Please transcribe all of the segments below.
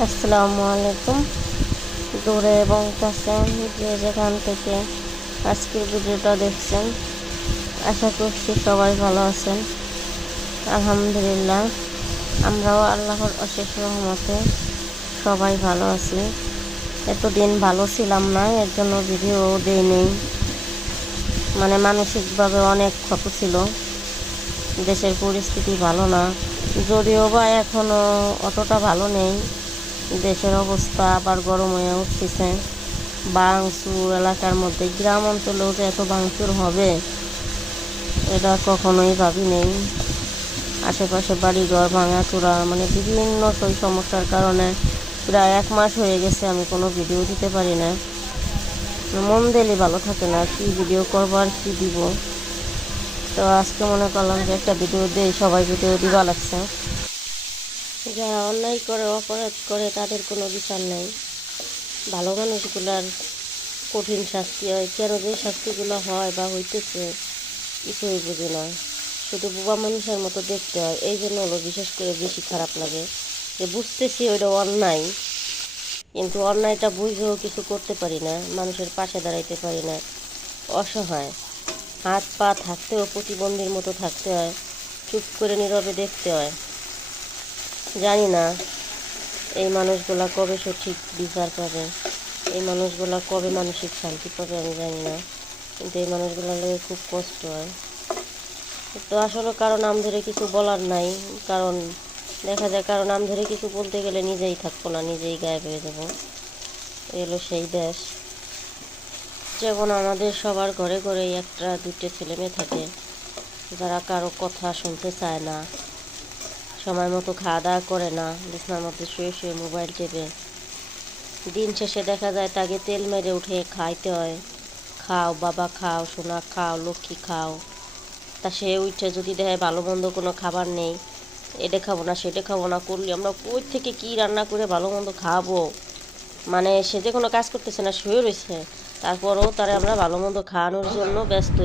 আসসালামু আলাইকুম। দূরে এবং কাছে যে যেখান থেকে আজকের ভিডিওটা দেখছেন, আশা করছি সবাই ভালো আছেন। আলহামদুলিল্লাহ, আমরাও আল্লাহর অশেষ রহমতে সবাই ভালো আছি। এতদিন ভালো ছিলাম না, এর জন্য ভিডিও দেই নেই। মানে মানসিকভাবে অনেক ক্ষত ছিল। দেশের পরিস্থিতি ভালো না। যদিও বা এখনও অতটা ভালো নেই। দেশের অবস্থা আবার গরম হয়ে উঠতেছে। বাংচুর এলাকার মধ্যে গ্রাম অঞ্চলেও যে এত বাংচুর হবে, এটা কখনোই ভাবি নেই। আশেপাশে বাড়িঘর ভাঙাচোরা মানে বিভিন্ন সেই সমস্যার কারণে প্রায় এক মাস হয়ে গেছে আমি কোনো ভিডিও দিতে পারি না। মন দিলে ভালো থাকে না, কি ভিডিও করব আর কী দিব? তো আজকে মনে করলাম যে একটা ভিডিও দেই, সবাই ভিডিও দিবা লাগছে। যারা অন্যায় করে, অপরাধ করে, তাদের কোনো বিচার নেই। ভালো মানুষগুলার কঠিন শাস্তি হয়। কেন যে শাস্তিগুলো হয় বা হইতেছে, কিছুই বুঝি না। শুধু বোবা মানুষের মতো দেখতে হয়। এই জন্য হলো বিশেষ করে বেশি খারাপ লাগে যে বুঝতেছি ওইটা অন্যায়। কিন্তু অন্যায়টা বুঝেও কিছু করতে পারি না। মানুষের পাশে দাঁড়াইতে পারি না। অসহায়। হাত পা থাকতেও, প্রতিবন্ধীর মতো থাকতে হয়। চুপ করে নীরবে দেখতে হয়। জানি না এই মানুষগুলা কবে সঠিক বিচার পাবে, এই মানুষগুলা কবে মানসিক শান্তি পাবে আমি জানি না কিন্তু এই মানুষগুলোর লেগে খুব কষ্ট হয়। তো আসলে কারণ নাম ধরে কিছু বলার নাই, কারণ দেখা যায় কারণ নাম ধরে কিছু বলতে গেলে নিজেই থাকব না, নিজেই গায়েব হয়ে যাব। এলো সেই দেশ। যেমন আমাদের সবার ঘরে ঘরেই একটা দুটো ছেলে মেয়ে থাকে, যারা কারও কথা শুনতে চায় না সময় মতো খাওয়া দাওয়া করে না, বিছানার মধ্যে শুয়ে শুয়ে মোবাইল টেপে। দিন শেষে দেখা যায় তাকে তেল মেরে উঠে খাইতে হয়। খাও, বাবা, খাও, সোনা, খাও, লক্ষ্মী, খাও। তা সে উঠে যদি দেখে ভালো মন্দ কোনো খাবার নেই এটা খাব না সেটা খাব না, করলে আমরা কই থেকে কি রান্না করে ভালো মন্দ খাব? মানে সে যে কোনো কাজ করতেছে না, শুয়ে রয়েছে। তারপরেও তারা আমরা ভালো মন্দ খাওয়ানোর জন্য ব্যস্ত।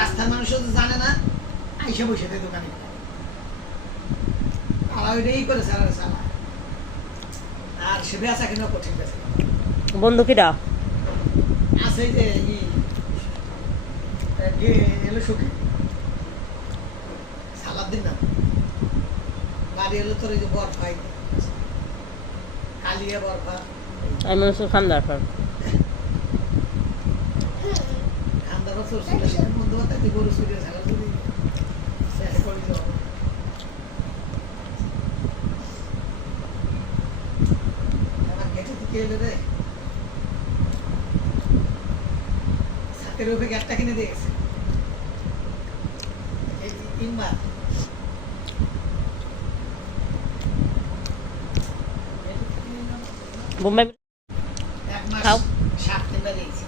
রাস্তার জানে না, আইসা বসে দোকানে। করে আছে যে এলো সুখী। সালাদ দিন না বাড়ি এলো তোর এই যে বরফাই কালিয়া বরফা আমি বন্ধু গরু যদি শেষ করে দেওয়া আমার গেটে দিকে এলে রে ছাতের উপরে গ্যাটটা কিনে দিয়ে গেছে। তিনবার বোম্বাই খাও। সাত তিনবার দিয়েছি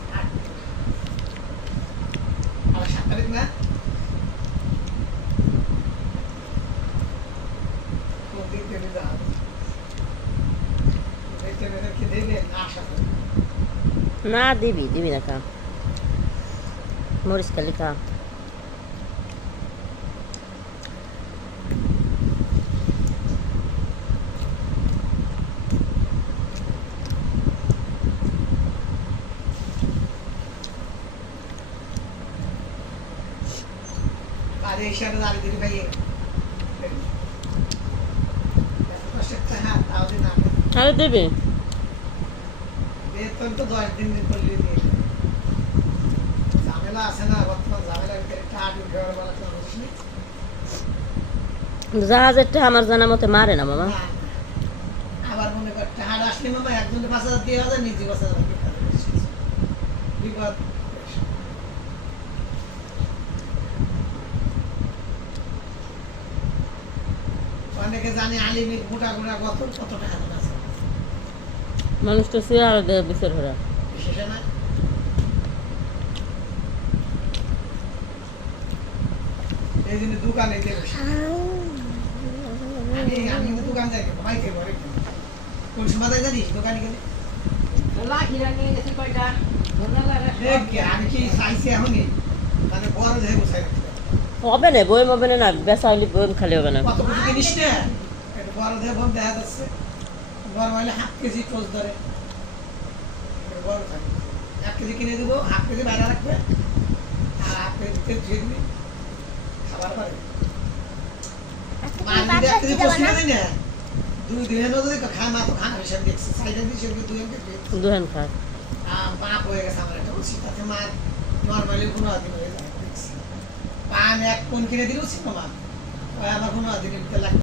আবার সাত তারিখ না দিবি দিবি না খা। মরিচ খালি খা বাড়ি এসে আমি দাঁড়িয়ে দিলি ভাই হ্যাঁ তাও দিন নি? জাহাজেরটা আমার জানা মতে মারে না মামা। না, না। আবার মনে কর টাহার আসলে মামা একজনে পাঁচ হাজার দিয়ে হাজার নিজে পাঁচ হাজার বিপদ। অনেকে জানে আলিমির মোটা মোটা কত কত টাকা মানুষ তো সে আর বিচার হরা বিশেষে না। এই জন্য দোকানে দিয়ে বসে। আমি আমি দোকান যাই ভাই খেয়ে ঘরে কোন সময় জানিস দোকানে গেলে? মানে বড় হবে। না বই হবে না না বেচা হইলে বই খালি হবে না। বড় দেহে দেখা যাচ্ছে। নর্মালি হাফ কেজি টোজ ধরে। বড় থাকে এক কেজি কিনে দিব হাফ কেজি বাইরে রাখবে। আর হাফ কেজি ধুয়ে দিবি। দুহেন খায় পাপ হয়ে গেছে আমার একটা উচিত তাতে মা নর্মালি পনেরো দিন হয়ে যায় আমি এক কোন কিনে দিলে উচিত না। মা আমার পনেরো দিনের লাগবে